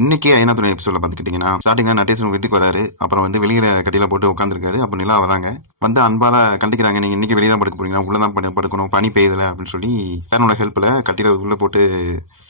இன்னைக்கு ஐநாத்துணை எபிசோட பார்த்துக்கிட்டிங்கன்னா ஸ்டார்டிங்ல நட்டேசன் வீட்டுக்கு வராரு. அப்புறம் வந்து வெளியில கட்டில போட்டு உட்காந்துருக்காரு. அப்போ நிலா வராங்க. வந்து அன்பால கண்டிக்கிறாங்க, நீங்க இன்னைக்கு வெளியே தான் படுக்க போறீங்களா, உள்ளதான் படுக்கணும், பனி பெய்யுதுல அப்படின்னு சொல்லி யாரோட ஹெல்ப்ல கட்டில உள்ள போட்டு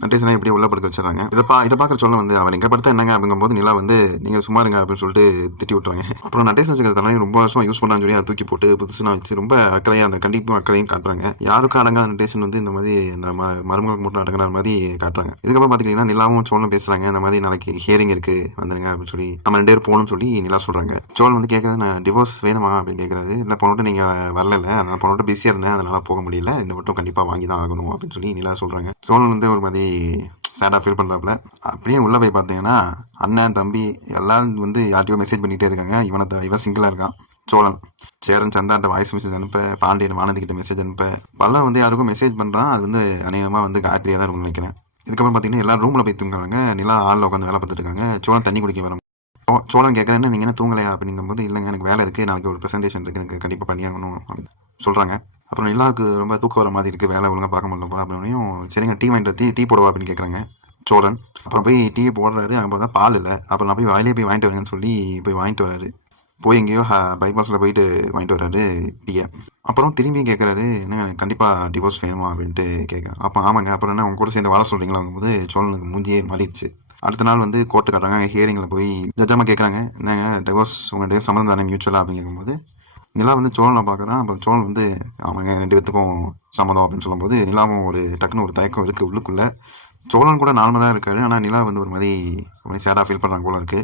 நட்டேசனை எப்படியே உள்ள படுக்க வச்சிடறாங்க. இதை பார்க்குற சொல்ல வந்து அவர் எங்க படுத்தா என்னங்க அப்படிங்கும்போது நிலா வந்து நீங்க சும்மா இருங்க அப்படின்னு சொல்லிட்டு திட்டி விட்டுறாங்க. அப்புறம் நட்டேசன் வச்சுக்கிற தலைமை ரொம்ப வருஷம் யூஸ் பண்ணான்னு சொல்லி அதை தூக்கி போட்டு புதுசுனா வச்சு ரொம்ப அக்கறையா அந்த கண்டிப்பும் அக்கறையும் காட்டுறாங்க. யாருக்கும் அடங்காத நட்டேசன் வந்து இந்த மாதிரி இந்த மருமகளுக்கு மட்டும் அடங்குற மாதிரி காட்டுறாங்க. இதுக்கப்புறம் பாத்தீங்கன்னா நிலாவும் சோழனும் பேசுறாங்க. இந்த மாதிரி நாளைக்கு ஹியரிங் இருக்கு வந்துருங்க அப்படின்னு சொல்லி நம்ம 2 பேரும் போகணும்னு சொல்லி நிலா சொல்றாங்க. சோழன் வந்து கேட்கறது, நான் டிவோர்ஸ் வேணுமா அப்படின்னு கேட்கறாரு. இல்லை பொண்ணோட்ட நீங்க வரல, அதனால பொண்ணோட்ட பிஸியா இருந்தேன், அதனால போக முடியல, இந்த மட்டும் கண்டிப்பா வாங்கி தான் ஆகணும் அப்படின்னு சொல்லி நிலா சொல்றாங்க. சோழன் வந்து ஒரு மாதிரி சேடா ஃபீல் பண்றாப்ல. அப்படியே உள்ள போய் பார்த்தீங்கன்னா அண்ணன் தம்பி எல்லாம் வந்து யார்ட்டையோ மெசேஜ் பண்ணிட்டே இருக்காங்க. இவன் சிங்கிளா இருக்கான். சோழன் சேரன் சந்தாட்ட வாய்ஸ் மெசேஜ் அனுப்ப, பாண்டியன் வானதி கிட்ட மெசேஜ் அனுப்ப, பல்லம் வந்து யாருக்கும் மெசேஜ் பண்றான். அது வந்து அநேகமா வந்து காயத்ரியா தான் இருக்கும்னு நினைக்கிறேன். இதுக்கப்புறம் பார்த்தீங்கன்னா எல்லாரும் ரூம்ல போய் தூங்குறாங்க. நிலா ஹாலில் உட்காந்து வேலை பார்த்துட்டு இருக்காங்க. சோழன் தண்ணி குடிக்க வரும். சோழன் கேட்குறேன், நீங்க என்ன தூங்கலையா அப்படிங்கும்போது, இல்லைங்க எனக்கு வேலை இருக்கு, நாளைக்கு ஒரு ப்ரெசன்டேஷன் இருக்கு, எனக்கு கண்டிப்பாக பண்ணியாகணும் அப்படின்னு சொல்றாங்க. அப்புறம் நிலாவுக்கு ரொம்ப தூக்கம் வர மாதிரி இருக்கு, வேலை ஒழுங்காக பார்க்க முடியல போல அப்படின்னையும், சரிங்க டீ வாங்கிட்டு டீ போடுவா அப்படின்னு கேட்குறாங்க சோழன். அப்புறம் போய் டீ போடுறாரு. அங்கே பார்த்தா பால் இல்லை. அப்புறம் நான் போய் வாயிலே போய் வாங்கிட்டு வரேன்னு சொல்லி போய் வாங்கிட்டு வராரு. போய் எங்கேயோ பைபாஸில் போயிட்டு வாங்கிட்டு வர்றாரு டீயை. அப்புறம் திரும்பியும் கேட்குறாரு, என்ன கண்டிப்பாக டிவோர்ஸ் வேணுமா அப்படின்ட்டு கேட்குறேன். அப்போ ஆமாங்க, அப்புறம் என்ன உங்க கூட சேர்ந்து வாழ சொல்கிறீங்களா போது சோழனுக்கு மூஞ்சியே மாறிடுச்சு. அடுத்த நாள் வந்து கோர்ட்டு காட்டுறாங்க. ஹியரிங்கில் போய் ஜட்ஜாமா கேட்குறாங்க, என்னங்க டிவோர்ஸ் உங்களுடைய சம்மந்தம் தானே மியூச்சுவலாக அப்படின்னு கேட்கும்போது நிலா வந்து சோழனை பார்க்குறான். அப்புறம் சோழன் வந்து அவங்க 2 பேத்துக்கும் சம்மதம் அப்படின்னு சொல்லும்போது நிலாவும் ஒரு டக்குன்னு ஒரு தயக்கம் இருக்குது உள்ளுக்குள்ளே. சோழன் கூட நார்மலாக தான் இருக்காரு. ஆனால் நிலா வந்து ஒரு மாதிரி சேடாக ஃபீல் பண்ணுறாங்க போல இருக்கு.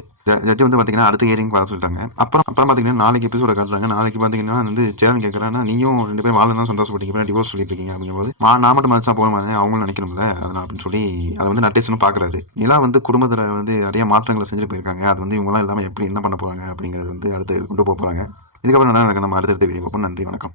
ஜட்ஜி வந்து பார்த்தீங்கன்னா அடுத்த ஹியரிங் வர சொல்லிட்டாங்க. அப்புறம் பார்த்தீங்கன்னா நாளைக்கு எபிசோட காட்டுறாங்க. நாளைக்கு பார்த்தீங்கன்னா வந்து சேரன் கேட்குறாங்கன்னா, நீயும் 2 பேரும் வாழலாம் சந்தோஷப்பட்டீங்க, டிவோர்ஸ் சொல்லிட்டு இருக்கீங்க அப்படிங்கும்போது நான் மட்டும் மதிச்சா போகணுமானே அவங்களும் நினைக்கணும்ல அதனால் அப்படின்னு சொல்லி அதை வந்து நட்டேசனும் பார்க்குறாரு. நிலா வந்து குடும்பத்தில் வந்து நிறைய மாற்றங்களை செஞ்சுட்டு போயிருக்காங்க. அது வந்து இவங்களாம் இல்லாமல் எப்படி என்ன பண்ண போகிறாங்க அப்படிங்கிறது வந்து அடுத்து கொண்டு போக போகிறாங்க. இதுக்கப்புறம் என்ன நடக்கும் நம்ம அடுத்தடுத்த வீடியோ பார்ப்போம். நன்றி, வணக்கம்.